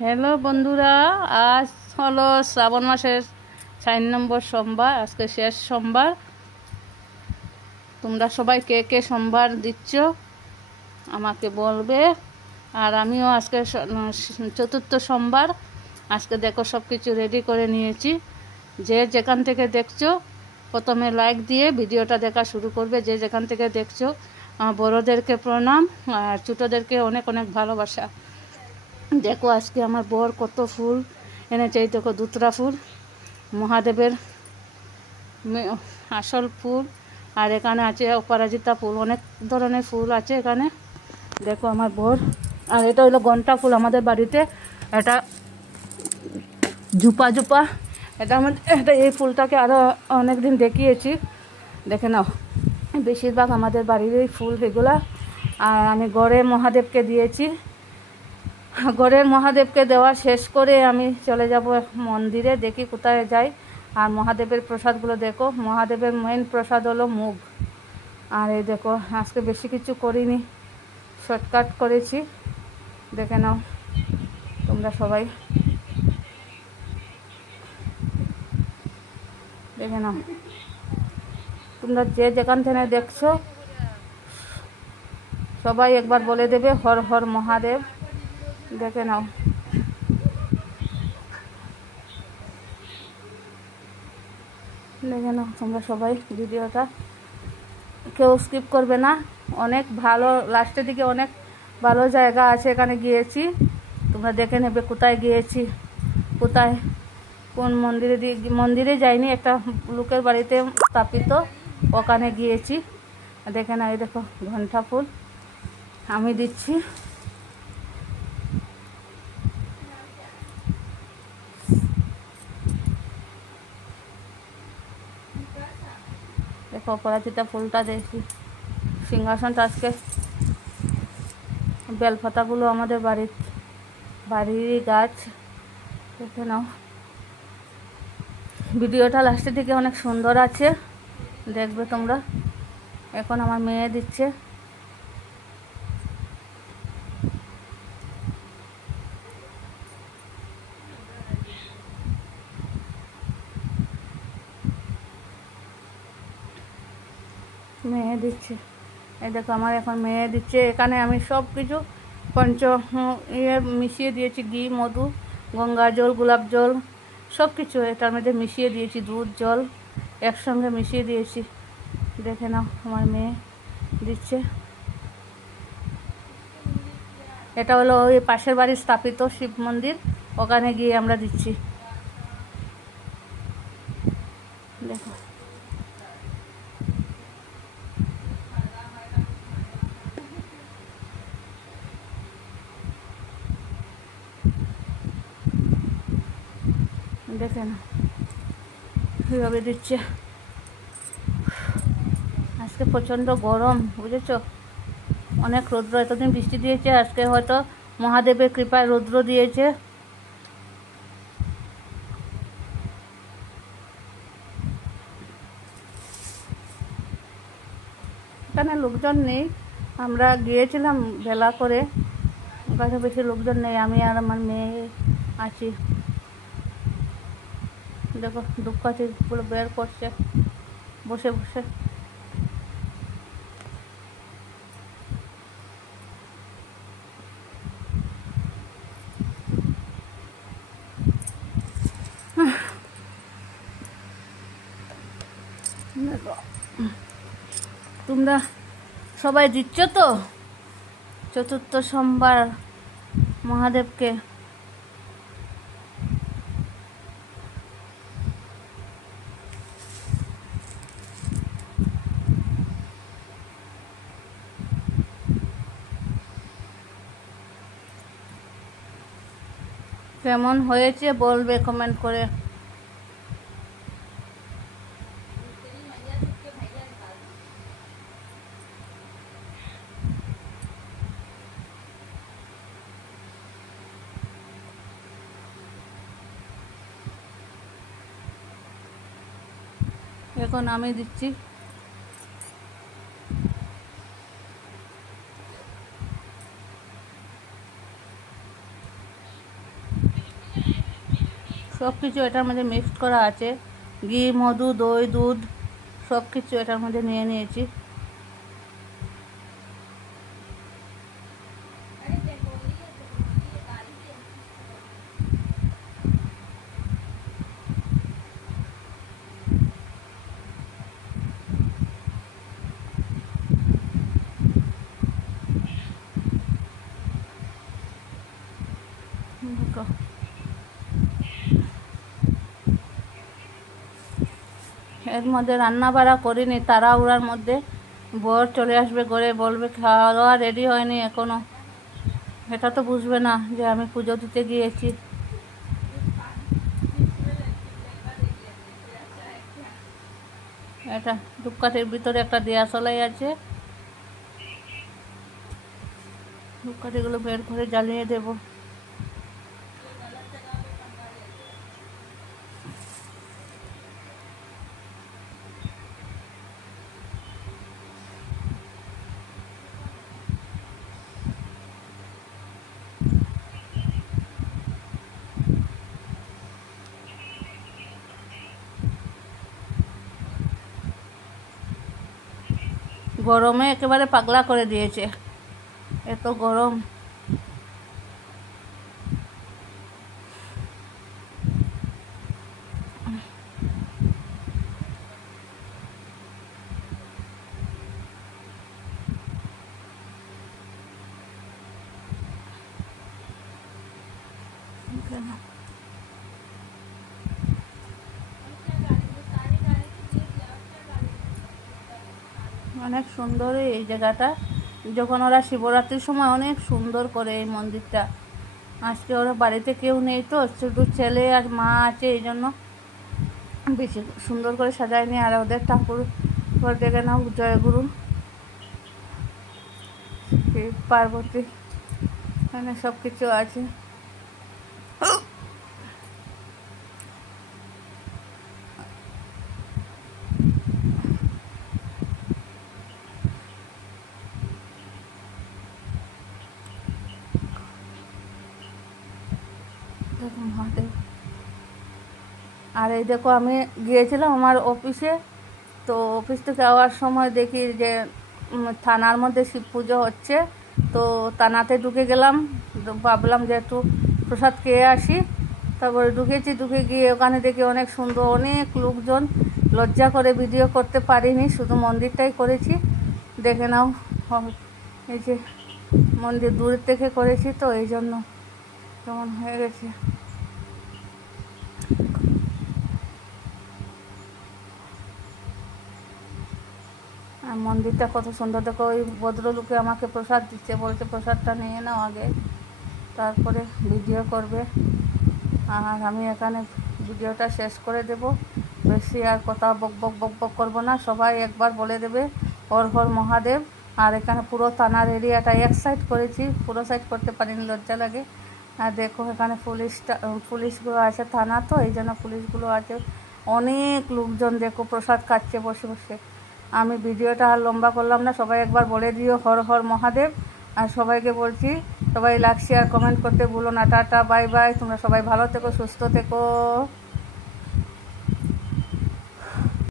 Hello বন্ধুরা, আজ হলো শ্রাবণ মাসের 4 নম্বর সোমবার। আজকে শেষ সোমবার। তোমরা সবাই কে কে সোমবার দিচ্ছ আমাকে বলবে। আর আমিও আজকে চতুর্থ সোমবার। আজকে দেখো সব কিছু রেডি করে নিয়েছি। যে যেখান থেকে দেখছো প্রথমে লাইক দিয়ে ভিডিওটা দেখা শুরু করবে। যে যেখান থেকে দেখছো বড়োদেরকে প্রণাম আর ছোটোদেরকে অনেক অনেক ভালোবাসা। দেখো আজকে আমার বর কত ফুল এনেছে। এই দেখো দুতরা ফুল, মহাদেবের আসল ফুল। আর এখানে আছে অপরাজিতা ফুল, অনেক ধরনের ফুল আছে এখানে। দেখো আমার বর। আর এটা হলো ঘন্টা ফুল আমাদের বাড়িতে। এটা জুপা জুপা। এটা এই ফুলটাকে আরও অনেক দিন দেখিয়েছি, দেখে নাও। বেশিরভাগ আমাদের বাড়ির এই ফুল এগুলা। আর আমি গড়ে মহাদেবকে দিয়েছি। গড়ের মহাদেবকে দেওয়া শেষ করে আমি চলে যাব মন্দিরে, দেখি কোথায় যাই। আর মহাদেবের প্রসাদগুলো দেখো। মহাদেবের মেইন প্রসাদ হলো মুগ। আর এই দেখো আজকে বেশি কিছু করিনি, শর্টকাট করেছি, দেখে নাও তোমরা সবাই, দেখে নাও। তোমরা যে যেখান থেকে দেখছো সবাই একবার বলে দেবে হর হর মহাদেব। দেখে নাও। দেখে নাও তোমরা সবাই ভিডিওটা, কেউ স্কিপ করবে না। অনেক ভালো, লাস্টের দিকে অনেক ভালো জায়গা আছে এখানে গিয়েছি। তোমরা দেখে নেবে কোথায় গিয়েছি, কোথায় কোন মন্দিরে যাইনি, একটা লোকের বাড়িতে স্থাপিত, ওখানে গিয়েছি। দেখে না, এই দেখো ঘন্টা ফুল আমি দিচ্ছি। দেখো অপরাজিতা ফুলটা দেখি। সিংহাসনটা আজকে, বেলপাতাগুলো আমাদের বাড়ির গাছ। দেখে নাও। ভিডিওটা লাস্টের দিকে অনেক সুন্দর আছে, দেখবে তোমরা। এখন আমার মেয়ে দিচ্ছে। মেয়ে দিচ্ছে, এই দেখো আমার এখন মেয়ে দিচ্ছে। এখানে আমি সব কিছু মিশিয়ে দিয়েছি, ঘি, মধু, গঙ্গা জল, গোলাপ জল, সব কিছু এটার মধ্যে মিশিয়ে দিয়েছি, দুধ, জল একসঙ্গে মিশিয়ে দিয়েছি। দেখে নাও আমার মেয়ে দিচ্ছে। এটা হলো ওই পাশের বাড়ির স্থাপিত শিব মন্দির, ওখানে গিয়ে আমরা দিচ্ছি। দেখো দেখে না কীভাবে দিচ্ছে। আজকে প্রচণ্ড গরম, বুঝেছ, অনেক রৌদ্র। এতদিন বৃষ্টি দিয়েছে, আজকে হয়তো মহাদেবের কৃপায় রৌদ্র দিয়েছে। এখানে লোকজন নেই, আমরা গিয়েছিলাম বেলা করে, ওখানে বেশি লোকজন নেই, আমি আর আমার মেয়ে আছি। দেখো ধূপকাঠিগুলো বের করছে বসে বসে। তোমরা সবাই দিচ্ছ তো চতুর্থ সোমবার মহাদেবকে। কেমন হয়েছে বলবে কমেন্ট করে। এখন আমি দিচ্ছি। সব কিছু এটার মধ্যে মিক্সড করা আছে, ঘি, মধু, দই, দুধ সব কিছু এটার মধ্যে নিয়ে নিয়েছি। এর মধ্যে রান্না বাড়া করিনি, তাড়াহুড়ার মধ্যে। বর চলে আসবে ঘরে, বলবে খাওয়া দাওয়া রেডি হয়নি এখনো। এটা তো বুঝবে না যে আমি পুজো দিতে গিয়েছি। এটা ধূপকাঠির ভিতরে একটা দিয়াশলাই আছে, ধূপকাঠিগুলো বের করে জ্বালিয়ে দেব। গরমে একেবারে পাগলা করে দিয়েছে, এত গরম। অনেক সুন্দর এই জায়গাটা। যখন ওরা শিবরাত্রির সময় অনেক সুন্দর করে এই মন্দিরটা। আজকে ওরা বাড়িতে কেউ নেই তো, শুধু ছেলে আর মা আছে, এই জন্য বেশি সুন্দর করে সাজায়নি। আর ওদের ঠাকুর দেখে নাও, জয়গুরু, শিব পার্বতী, এখানে সব কিছু আছে। মহাদেব। আর এই দেখো, আমি গিয়েছিলাম আমার অফিসে, তো অফিস থেকে যাওয়ার সময় দেখি যে থানার মধ্যে শিব পুজো হচ্ছে, তো থানাতে ঢুকে গেলাম। ভাবলাম যে একটু প্রসাদ খেয়ে আসি, তারপরে ঢুকে গিয়ে ওখানে দেখি অনেক সুন্দর, অনেক লোকজন। লজ্জা করে ভিডিও করতে পারিনি, শুধু মন্দিরটাই করেছি। দেখে নাও, এই যে মন্দির দূর থেকে করেছি, তো এই জন্য কেমন হয়ে গেছে। আর মন্দিরটা কত সুন্দর দেখো। ওই ভদ্রলোকে আমাকে প্রসাদ দিচ্ছে, বলছে প্রসাদটা নিয়ে নাও আগে, তারপরে ভিডিও করবে। আর আমি এখানে ভিডিওটা শেষ করে দেব, বেশি আর কথা বক বক করবো না। সবাই একবার বলে দেবে হর হর মহাদেব। আর এখানে পুরো থানার এরিয়াটা এক সাইড করেছি, পুরো সাইড করতে পারিনি, লজ্জা লাগে। আর দেখো এখানে পুলিশগুলো আছে, থানা তো এই জন্য পুলিশগুলো আছে। অনেক লোকজন দেখো প্রসাদ খাচ্ছে বসে বসে। আমি ভিডিওটা আর লম্বা করলাম না, সবাই একবার বলে দিও হর হর মহাদেব। আর সবাইকে বলছি, সবাই লাইক শেয়ার কমেন্ট করতে ভুলো না। টাটা, বাই বাই, তোমরা সবাই ভালো থেকো, সুস্থ থেকো।